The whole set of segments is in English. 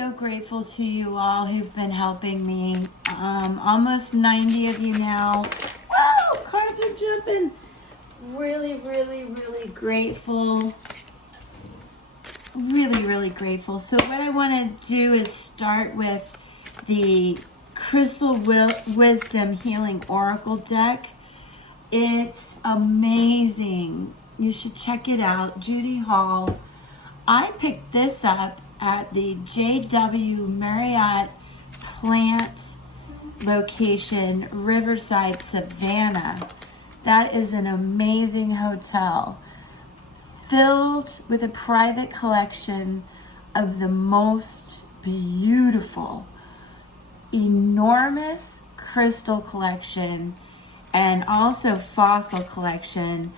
so grateful to you all who've been helping me. Almost 90 of you now. Whoa, cards are jumping. Really, really, really grateful. Really, really grateful. So what I want to do is start with the Crystal Wisdom Healing Oracle deck. It's amazing. You should check it out. Judy Hall. I picked this up at the JW Marriott Plant location, Riverside, Savannah. That is an amazing hotel filled with a private collection of the most beautiful, enormous crystal collection and also fossil collection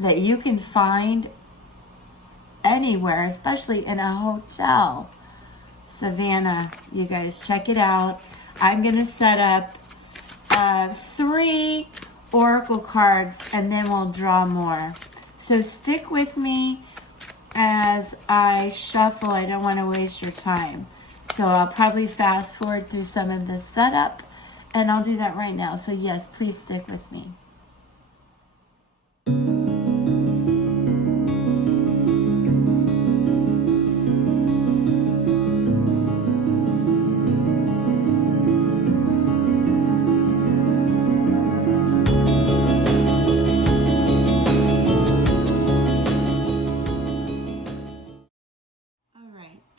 that you can find anywhere, especially in a hotel. Savannah, you guys check it out. I'm going to set up 3 oracle cards and then we'll draw more. So stick with me as I shuffle. I don't want to waste your time. So I'll probably fast forward through some of this setup and I'll do that right now. So yes, please stick with me.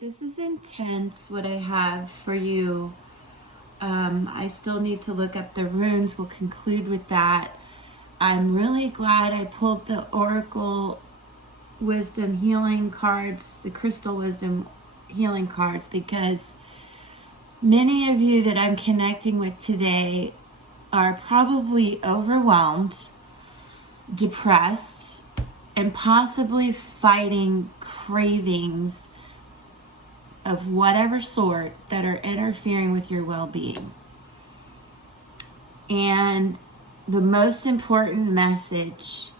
This is intense, what I have for you. I still need to look up the runes. We'll conclude with that. I'm really glad I pulled the Oracle Wisdom Healing cards, the Crystal Wisdom Healing cards, because many of you that I'm connecting with today are probably overwhelmed, depressed, and possibly fighting cravings of whatever sort that are interfering with your well-being. And the most important message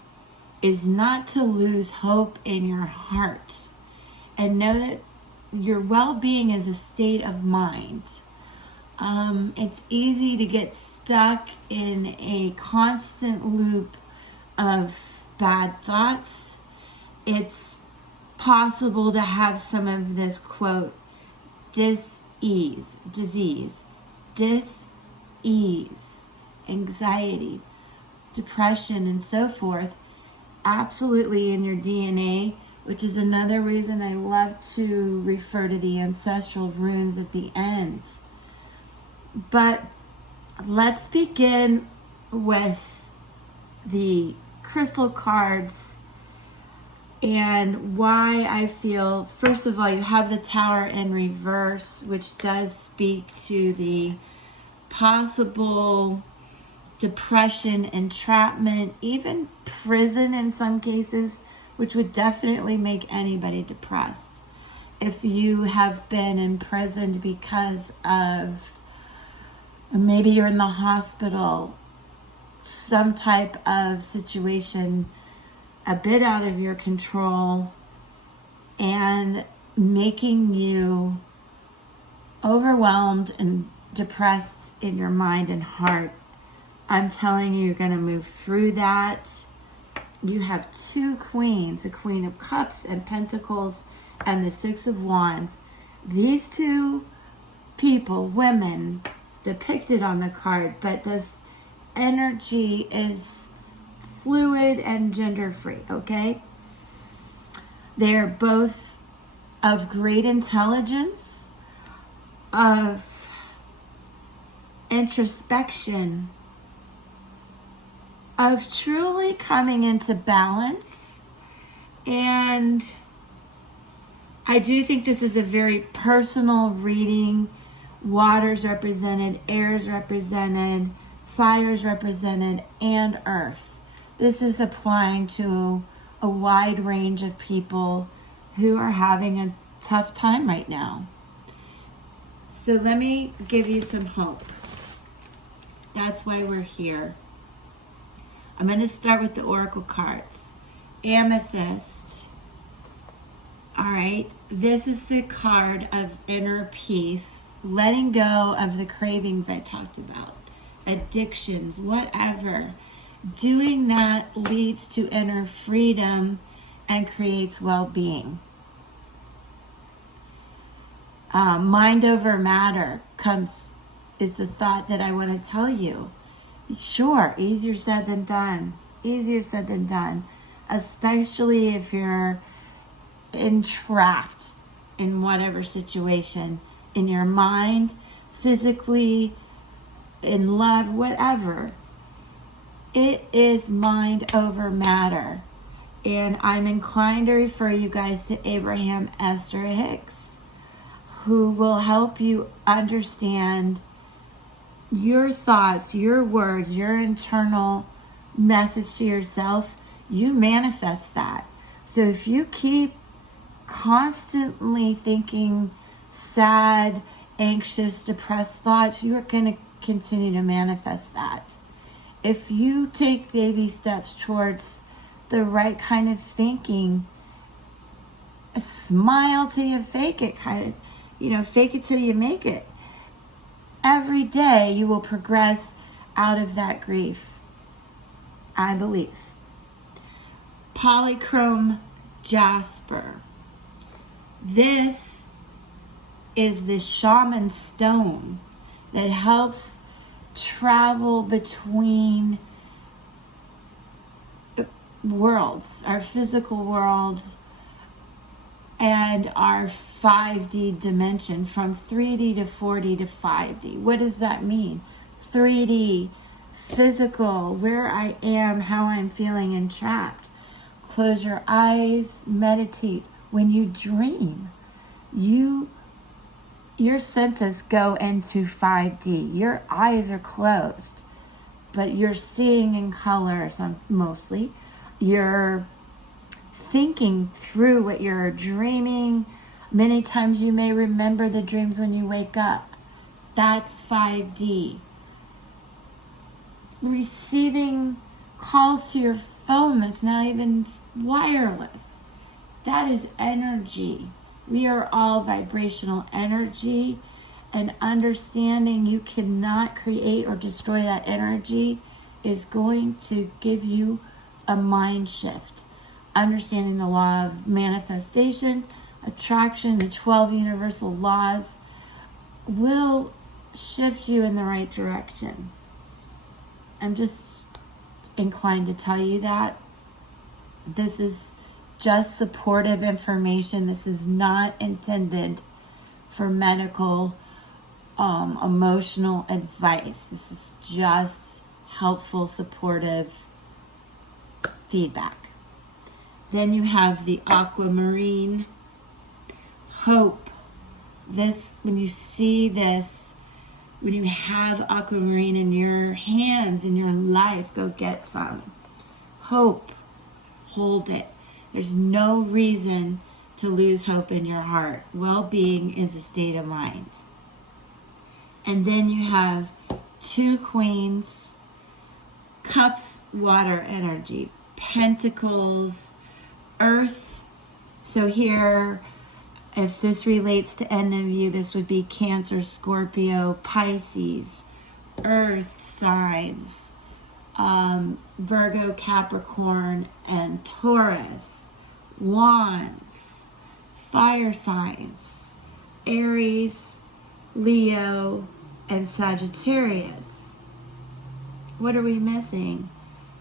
is not to lose hope in your heart and know that your well-being is a state of mind. It's easy to get stuck in a constant loop of bad thoughts. It's possible to have some of this, quote, disease, anxiety, depression, and so forth, absolutely in your DNA, which is another reason I love to refer to the ancestral runes at the end. But let's begin with the crystal cards and why I feel, first of all, you have the Tower in reverse, which does speak to the possible depression, entrapment, even prison in some cases, which would definitely make anybody depressed. If you have been imprisoned because of, maybe you're in the hospital, some type of situation a bit out of your control and making you overwhelmed and depressed in your mind and heart, I'm telling you, you're going to move through that. You have 2 queens, the Queen of Cups and Pentacles and the 6 of Wands. These 2 people, women, depicted on the card, but this energy is fluid and gender-free, okay? They are both of great intelligence, of introspection, of truly coming into balance. And I do think this is a very personal reading. Water's represented, air's represented, fire's represented, and earth. This is applying to a wide range of people who are having a tough time right now. So let me give you some hope. That's why we're here. I'm going to start with the oracle cards. Amethyst, All right, this is the card of inner peace, letting go of the cravings I talked about, addictions, whatever. Doing that leads to inner freedom and creates well-being. Mind over matter is the thought that I want to tell you. Sure, easier said than done. Easier said than done, especially if you're entrapped in whatever situation, in your mind, physically, in love, whatever. It is mind over matter. And I'm inclined to refer you guys to Abraham Esther Hicks, who will help you understand your thoughts, your words, your internal message to yourself. You manifest that. So if you keep constantly thinking sad, anxious, depressed thoughts, you are going to continue to manifest that. If you take baby steps towards the right kind of thinking, a smile till you fake it kind of, fake it till you make it. Every day you will progress out of that grief, I believe. Polychrome Jasper. This is the shaman stone that helps travel between worlds, our physical world and our 5D dimension, from 3D to 4D to 5D. What does that mean? 3D, physical, where I am, how I'm feeling entrapped. Close your eyes, meditate. When you dream, your senses go into 5D. Your eyes are closed, but you're seeing in color, mostly. You're thinking through what you're dreaming. Many times you may remember the dreams when you wake up. That's 5D. Receiving calls to your phone that's not even wireless. That is energy. We are all vibrational energy, and understanding you cannot create or destroy that energy is going to give you a mind shift. Understanding the law of manifestation, attraction, the 12 universal laws will shift you in the right direction. I'm just inclined to tell you that. This is just supportive information. This is not intended for medical, emotional advice. This is just helpful, supportive feedback. Then you have the aquamarine. Hope. This, when you see this, when you have aquamarine in your hands, in your life, go get some. Hope. Hold it. There's no reason to lose hope in your heart. Well-being is a state of mind. And then you have 2 queens, cups, water energy, pentacles, earth. So here, if this relates to any of you, this would be Cancer, Scorpio, Pisces, earth signs, Virgo, Capricorn, and Taurus. Wands, fire signs, Aries, Leo, and Sagittarius. What are we missing?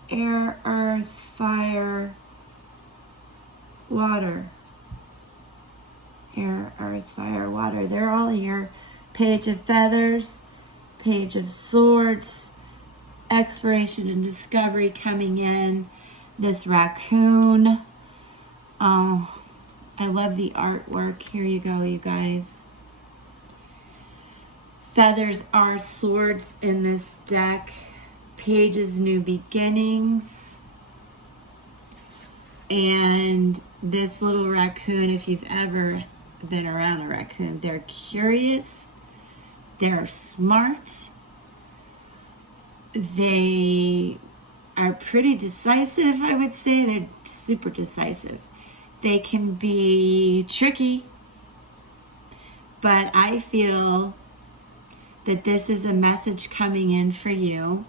Air, earth, fire, water. Air, earth, fire, water. They're all here. Page of feathers, page of swords, exploration and discovery coming in. This raccoon. Oh, I love the artwork. Here you go, you guys. Feathers are swords in this deck. Pages, new beginnings. And this little raccoon, if you've ever been around a raccoon, they're curious, they're smart, they are pretty decisive, I would say. They're super decisive. they can be tricky, but I feel that this is a message coming in for you.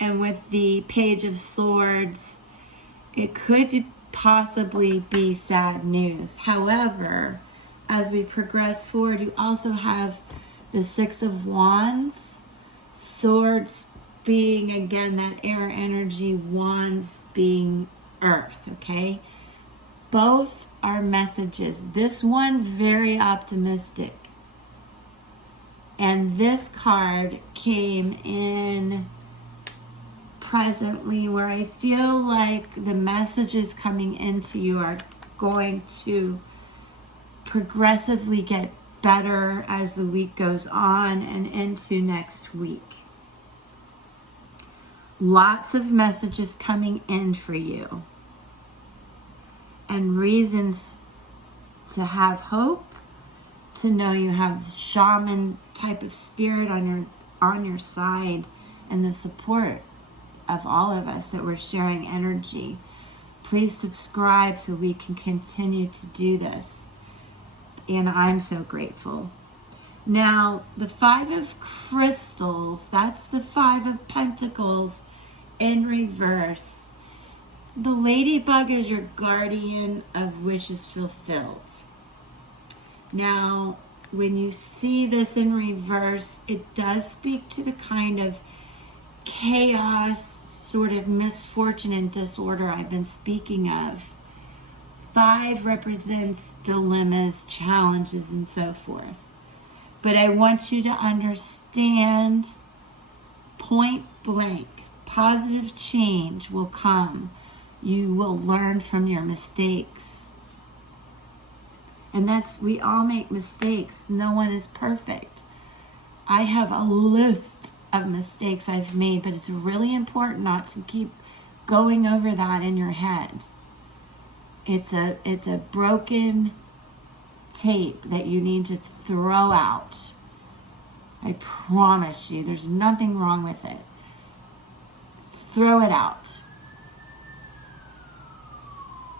And with the Page of Swords, it could possibly be sad news. However, as we progress forward, you also have the Six of Wands, swords being, again, that air energy, wands being earth, okay? Both are messages. This one, very optimistic. And this card came in presently where I feel like the messages coming into you are going to progressively get better as the week goes on and into next week. Lots of messages coming in for you and reasons to have hope, to know you have shaman type of spirit on your side, and the support of all of us that we're sharing energy. Please subscribe so we can continue to do this. And I'm so grateful. Now, the Five of Crystals, that's the Five of Pentacles in reverse. The ladybug is your guardian of wishes fulfilled. Now, when you see this in reverse, it does speak to the kind of chaos, sort of misfortune and disorder I've been speaking of. 5 represents dilemmas, challenges, and so forth. But I want you to understand, point blank, positive change will come. You will learn from your mistakes. And we all make mistakes. No one is perfect. I have a list of mistakes I've made, but it's really important not to keep going over that in your head. It's a broken tape that you need to throw out. I promise you, there's nothing wrong with it. Throw it out.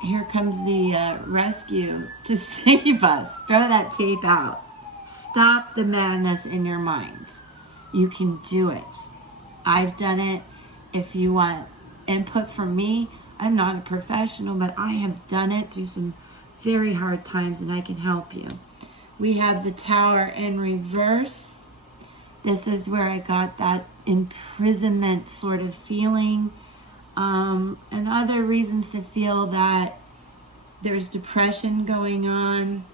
Here comes the rescue to save us. Throw that tape out. Stop the madness in your mind. You can do it. I've done it. If you want input from me, I'm not a professional, but I have done it through some very hard times, and I can help you. We have the Tower in reverse. This is where I got that imprisonment sort of feeling, and other reasons to feel that there's depression going on.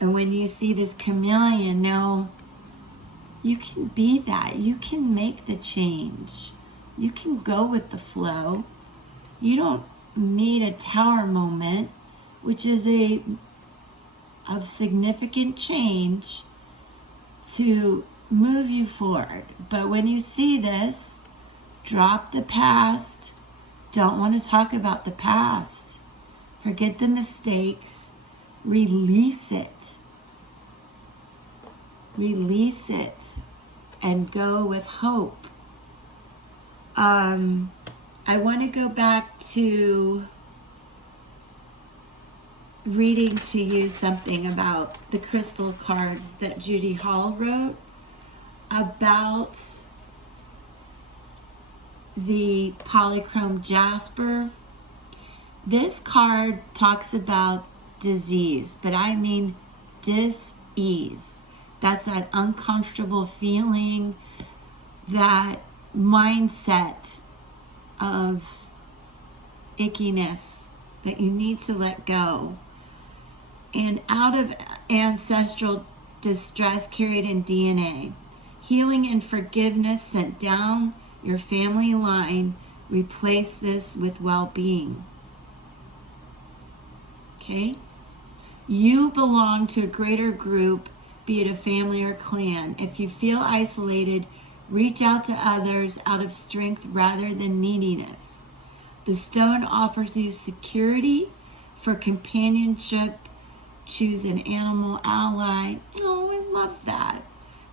And when you see this chameleon, know you can be that. You can make the change. You can go with the flow. You don't need a tower moment, which is of significant change, to move you forward. But when you see this, drop the past. Don't want to talk about the past. Forget the mistakes. Release it. Release it and go with hope. I want to go back to reading to you something about the crystal cards that Judy Hall wrote about the Polychrome Jasper. This card talks about disease, but I mean dis-ease. That's that uncomfortable feeling, that mindset of ickiness that you need to let go. And out of ancestral distress carried in DNA, healing and forgiveness sent down your family line, replace this with well-being. Okay? You belong to a greater group, be it a family or clan. If you feel isolated, reach out to others out of strength rather than neediness. The stone offers you security for companionship. Choose an animal ally. Oh, I love that.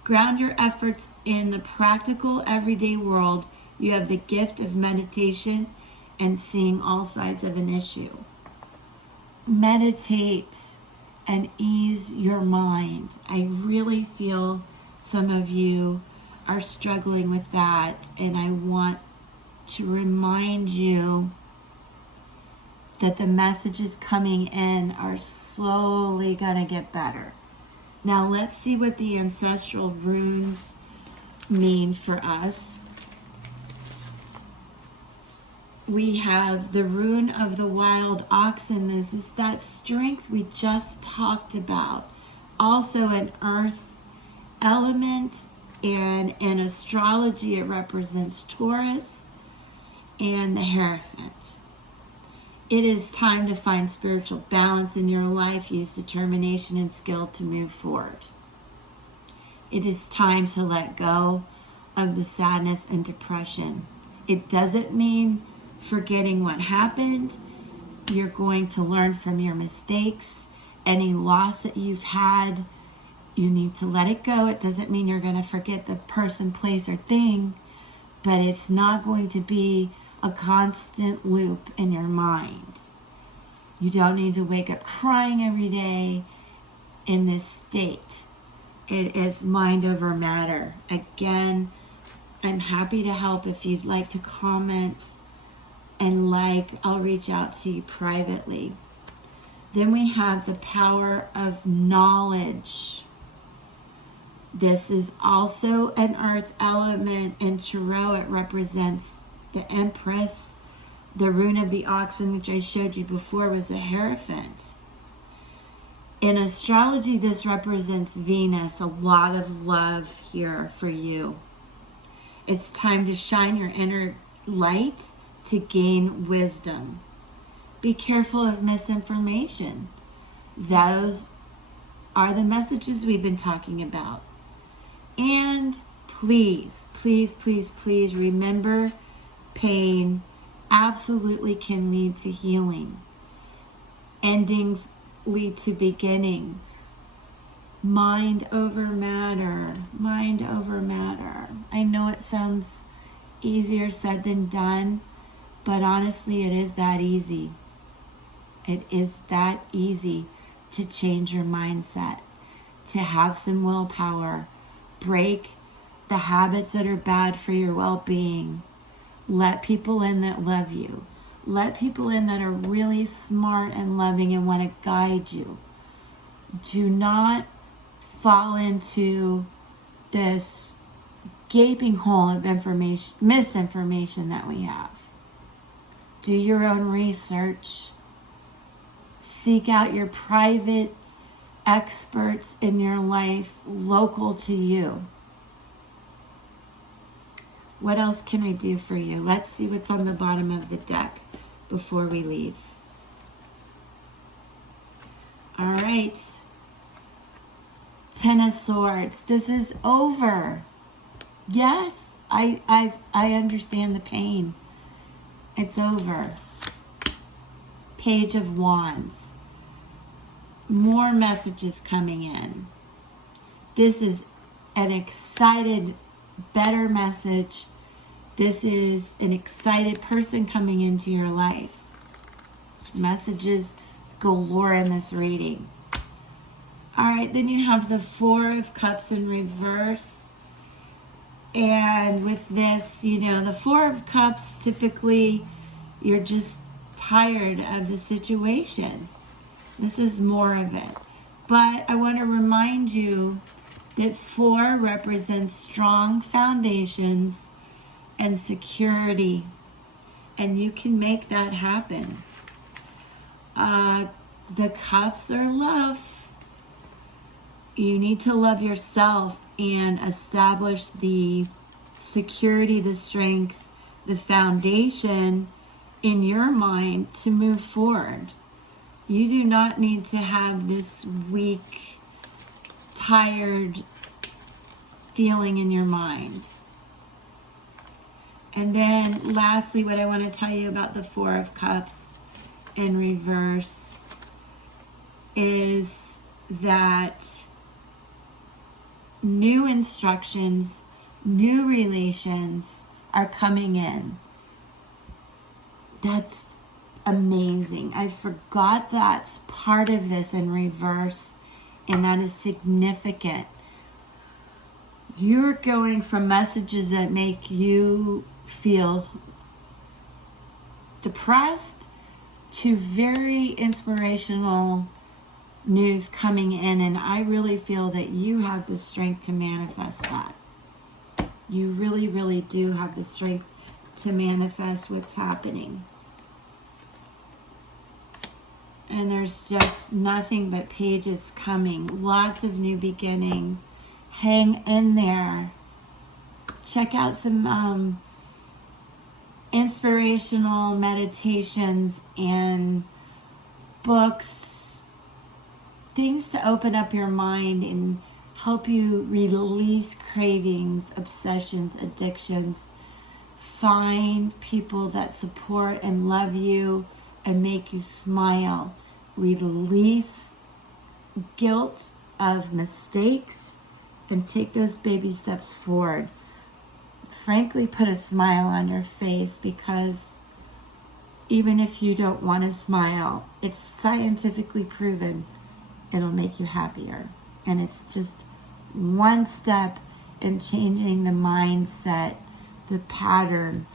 Ground your efforts in the practical, everyday world. You have the gift of meditation and seeing all sides of an issue. meditate and ease your mind. I really feel some of you are struggling with that, and I want to remind you that the messages coming in are slowly going to get better. Now let's see what the ancestral runes mean for us. We have the rune of the wild oxen. This is that strength we just talked about. Also an earth element, and in astrology it represents Taurus and the Hierophant. It is time to find spiritual balance in your life. Use determination and skill to move forward. It is time to let go of the sadness and depression. It doesn't mean forgetting what happened. You're going to learn from your mistakes. Any loss that you've had, you need to let it go. It doesn't mean you're going to forget the person, place, or thing, but it's not going to be a constant loop in your mind. You don't need to wake up crying every day in this state. It is mind over matter. Again, I'm happy to help. If you'd like to comment and I'll reach out to you privately. Then we have the power of knowledge. This is also an earth element. In Tarot, it represents the Empress. The rune of the oxen, which I showed you before, was a Hierophant. In astrology, this represents Venus. A lot of love here for you. It's time to shine your inner light to gain wisdom. Be careful of misinformation. Those are the messages we've been talking about. And please, please, please, please remember, pain absolutely can lead to healing. Endings lead to beginnings. Mind over matter. Mind over matter. I know it sounds easier said than done, but honestly, it is that easy. It is that easy to change your mindset, to have some willpower, break the habits that are bad for your well-being. Let people in that love you. Let people in that are really smart and loving and want to guide you. Do not fall into this gaping hole of misinformation that we have. Do your own research. Seek out your private experts in your life local to you. What else can I do for you? Let's see what's on the bottom of the deck before we leave. All right. Ten of Swords. This is over. Yes, I understand the pain. It's over. Page of Wands. More messages coming in. This is an excited, better message. This is an excited person coming into your life. Messages galore in this reading. All right, then you have the Four of Cups in reverse. And with this, the Four of Cups, typically you're just tired of the situation. This is more of it. But I want to remind you that 4 represents strong foundations and security. And you can make that happen. The cups are love. You need to love yourself and establish the security, the strength, the foundation in your mind to move forward. You do not need to have this weak, tired feeling in your mind. And then lastly, what I want to tell you about the Four of Cups in reverse is that new instructions, new relations are coming in. That's amazing. I forgot that part of this in reverse, and that is significant. You're going from messages that make you feel depressed to very inspirational news coming in, and I really feel that you have the strength to manifest that. You really, really do have the strength to manifest what's happening. And there's just nothing but pages coming. Lots of new beginnings. Hang in there. Check out some inspirational meditations and books. Things to open up your mind and help you release cravings, obsessions, addictions. Find people that support and love you and make you smile. Release guilt of mistakes and take those baby steps forward. Frankly, put a smile on your face, because even if you don't want to smile, it's scientifically proven it'll make you happier. And it's just one step in changing the mindset, the pattern,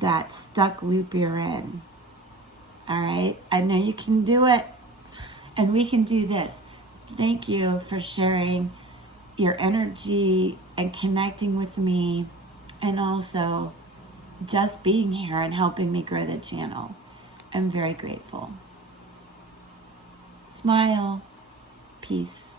that stuck loop you're in. All right? I know you can do it, and we can do this. Thank you for sharing your energy and connecting with me, and also just being here and helping me grow the channel. I'm very grateful. Smile. Peace.